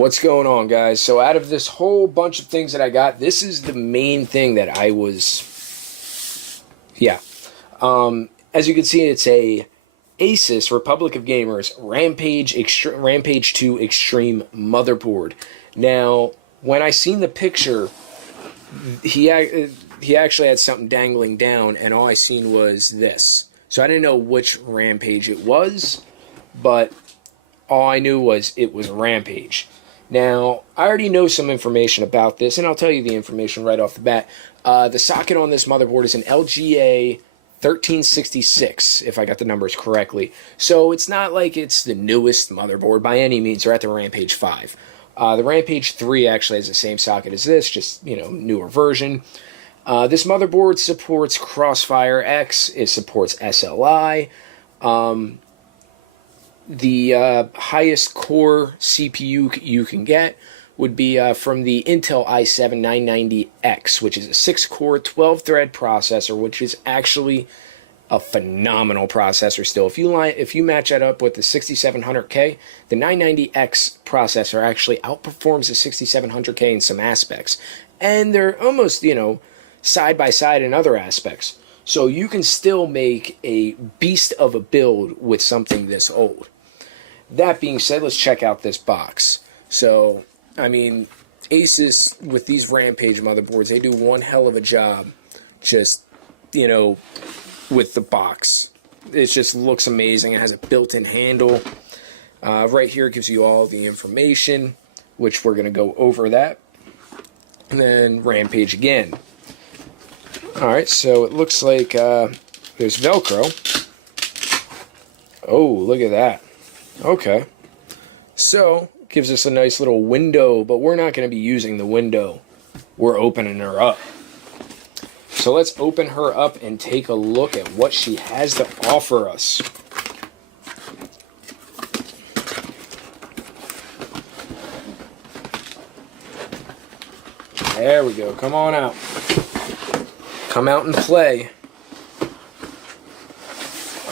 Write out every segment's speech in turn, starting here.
What's going on, guys? So out of this whole bunch of things that I got, this is the main thing that I was... Yeah. As you can see, it's a Asus Republic of Gamers Rampage 2 Extreme motherboard. Now, when I seen the picture, he actually had something dangling down, and all I seen was this. So I didn't know which Rampage it was, but all I knew was it was Rampage. Now, I already know some information about this, and I'll tell you the information right off the bat. The socket on this motherboard is an LGA 1366, if I got the numbers correctly. So it's not like it's the newest motherboard by any means. They're at the Rampage 5. The Rampage 3 actually has the same socket as this, just, newer version. This motherboard supports Crossfire X. It supports SLI. The highest core CPU you can get would be from the Intel i7-990X, which is a 6-core, 12-thread processor, which is actually a phenomenal processor still. If you match that up with the 6700K, the 990X processor actually outperforms the 6700K in some aspects. And they're almost, side by side in other aspects. So you can still make a beast of a build with something this old. That being said, let's check out this box. So, Asus, with these Rampage motherboards, they do one hell of a job just, with the box. It just looks amazing. It has a built-in handle. Right here it gives you all the information, which we're going to go over that. And then Rampage again. Alright, so it looks like there's Velcro. Oh, look at that. Okay. So, gives us a nice little window, but we're not going to be using the window. We're opening her up. So let's open her up and take a look at what she has to offer us. There we go. Come on out. Come out and play.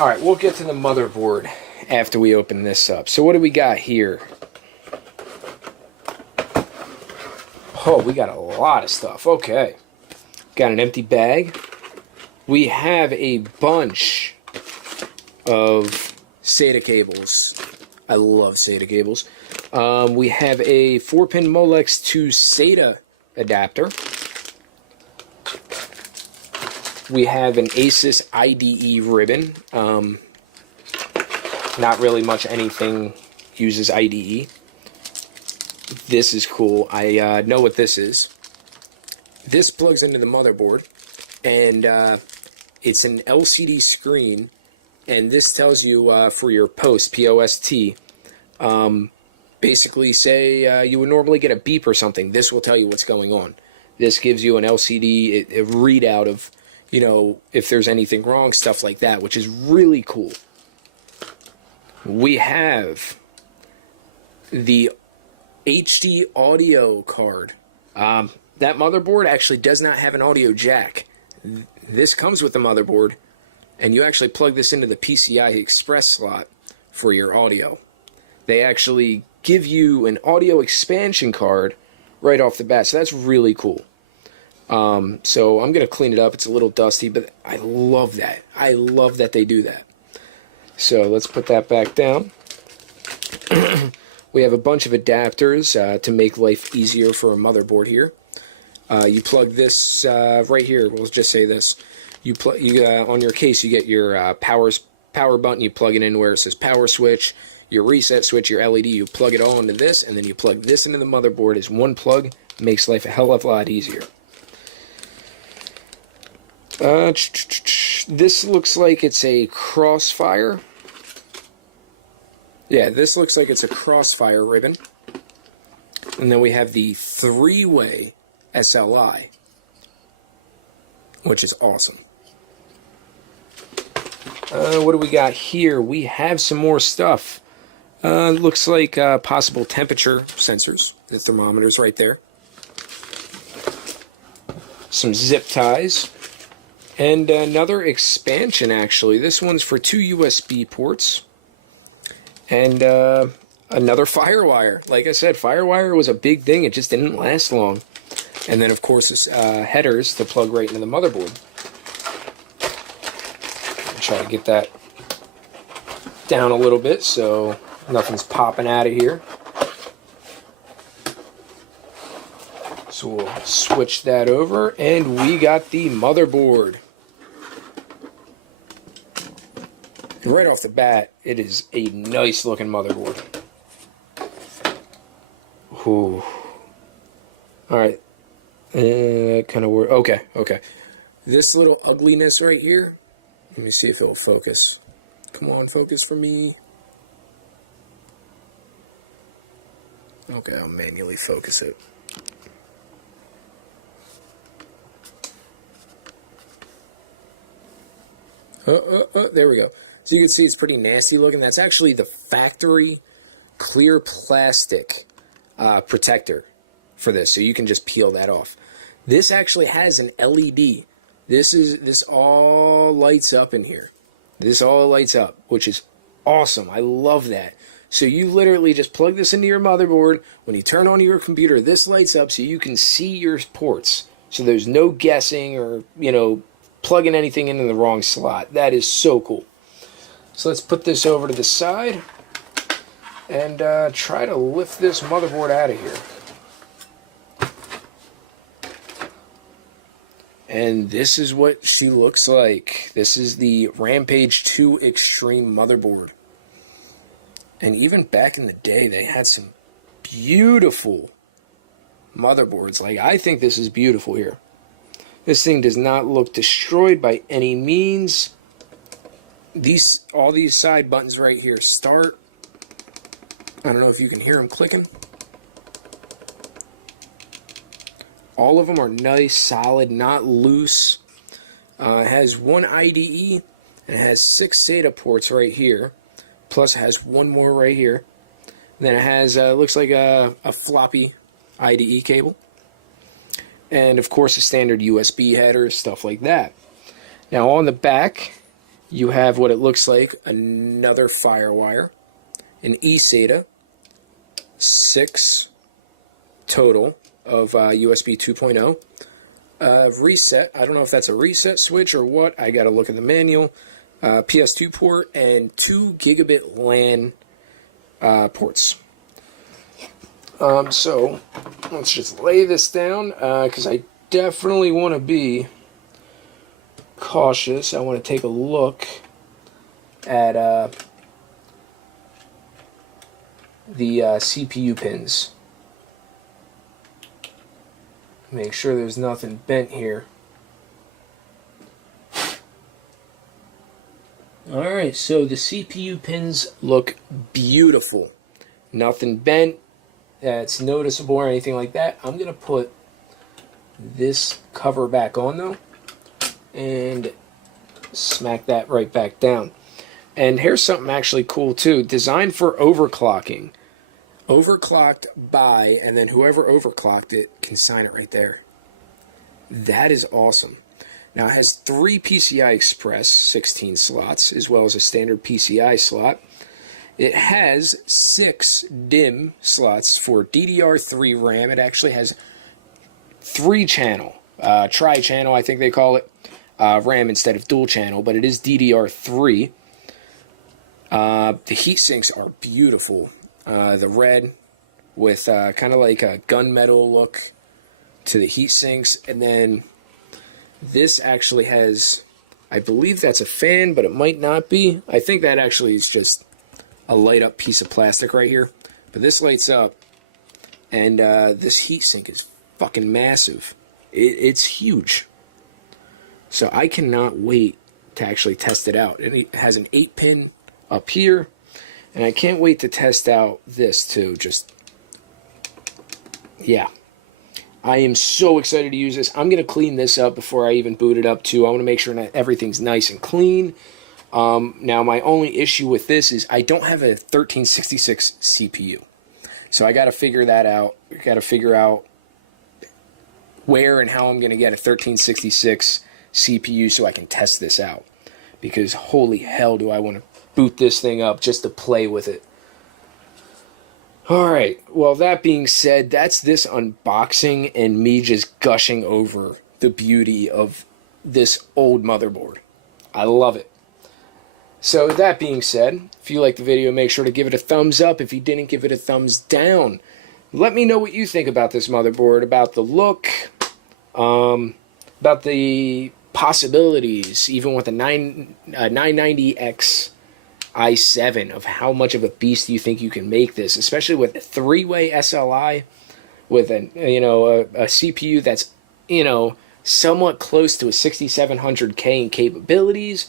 Alright, we'll get to the motherboard after we open this up. So what do we got here? Oh, we got a lot of stuff. Okay. Got an empty bag. We have a bunch of SATA cables. I love SATA cables. We have a 4-pin Molex to SATA adapter. We have an Asus IDE ribbon. Not really much anything uses IDE. This is cool. I know what this is. This plugs into the motherboard, and it's an LCD screen, and this tells you for your post, P-O-S-T, basically say you would normally get a beep or something. This will tell you what's going on. This gives you an LCD a readout of, if there's anything wrong, stuff like that, which is really cool. We have the HD audio card. That motherboard actually does not have an audio jack. This comes with the motherboard, and you actually plug this into the PCI Express slot for your audio. They actually give you an audio expansion card right off the bat, so that's really cool. So I'm going to clean it up. It's a little dusty, but I love that. I love that they do that. So let's put that back down. We have a bunch of adapters to make life easier for a motherboard here. You plug this right here. We'll just say this. On your case, you get your power button. You plug it in where it says power switch. Your reset switch, your LED. You plug it all into this, and then you plug this into the motherboard. It's one plug. Makes life a hell of a lot easier. This looks like it's a Crossfire. Yeah, this looks like it's a Crossfire ribbon. And then we have the 3-way SLI, which is awesome. What do we got here? We have some more stuff. Looks like possible temperature sensors. The thermometer's right there. Some zip ties. And another expansion, actually. This one's for 2 USB ports. And Another Firewire. Like I said, Firewire was a big thing. It just didn't last long. And then, of course, this, headers to plug right into the motherboard. Try to get that down a little bit so nothing's popping out of here. So we'll switch that over, and we got the motherboard. And right off the bat, it is a nice looking motherboard. Ooh. Alright. Kind of work. Okay, okay. This little ugliness right here, let me see if it'll focus. Come on, focus for me. Okay, I'll manually focus it. There we go. So you can see it's pretty nasty looking. That's actually the factory clear plastic protector for this, so you can just peel that off. This actually has an LED. This all lights up in here. This all lights up, which is awesome. I love that. So you literally just plug this into your motherboard. When you turn on your computer, this lights up so you can see your ports. So there's no guessing or, you know, plugging anything into the wrong slot. That is so cool. So let's put this over to the side and try to lift this motherboard out of here. And this is what she looks like. This is the Rampage 2 Extreme motherboard. And even back in the day, they had some beautiful motherboards. Like, I think this is beautiful here. This thing does not look destroyed by any means. All these side buttons right here start. I don't know if you can hear them clicking. All of them are nice, solid, not loose. It has one IDE, and it has 6 SATA ports right here. Plus it has one more right here. And then it has, looks like a floppy IDE cable. And of course a standard USB header, stuff like that. Now on the back, you have what it looks like, another Firewire, an eSATA, 6 total of USB 2.0. Reset, I don't know if that's a reset switch or what, I gotta look at the manual. PS2 port and 2 gigabit LAN ports. So let's just lay this down because I definitely want to be cautious. I want to take a look at the CPU pins. Make sure there's nothing bent here. Alright, so the CPU pins look beautiful. Nothing bent that's noticeable or anything like that. I'm going to put this cover back on though and smack that right back down. And here's something actually cool too. Designed for overclocking. Overclocked by, and then whoever overclocked it can sign it right there. That is awesome. Now it has 3 PCI Express 16 slots as well as a standard PCI slot. It has 6 DIMM slots for DDR3 RAM. It actually has 3-channel, tri-channel I think they call it, RAM instead of dual channel, but it is DDR3. The heat sinks are beautiful. The red with kind of like a gunmetal look to the heat sinks, and then this actually has, I believe that's a fan, but it might not be. I think that actually is just a light up piece of plastic right here, but this lights up, and this heatsink is fucking massive. It's huge, so I cannot wait to actually test it out. And it has an 8-pin up here, and I can't wait to test out this too. Just, yeah, I am so excited to use this. I'm going to clean this up before I even boot it up too. I want to make sure that everything's nice and clean. Now my only issue with this is I don't have a 1366 CPU. So I got to figure that out. I got to figure out where and how I'm going to get a 1366 CPU so I can test this out. Because holy hell do I want to boot this thing up just to play with it. Alright, well, that being said, that's this unboxing and me just gushing over the beauty of this old motherboard. I love it. So, that being said, if you liked the video, make sure to give it a thumbs up. If you didn't, give it a thumbs down. Let me know what you think about this motherboard, about the look, about the possibilities, even with the 990X i7, of how much of a beast you think you can make this, especially with a three-way SLI, with a CPU that's somewhat close to a 6700K in capabilities.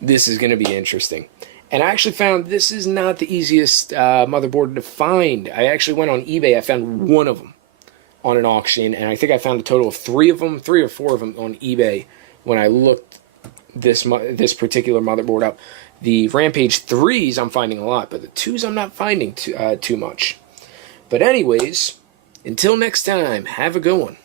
This is going to be interesting. And I actually found this is not the easiest motherboard to find. I actually went on eBay. I found one of them on an auction, and I think I found a total of three or four of them on eBay when I looked this particular motherboard up. The Rampage 3s I'm finding a lot, but the 2s I'm not finding too much. But anyways, until next time, have a good one.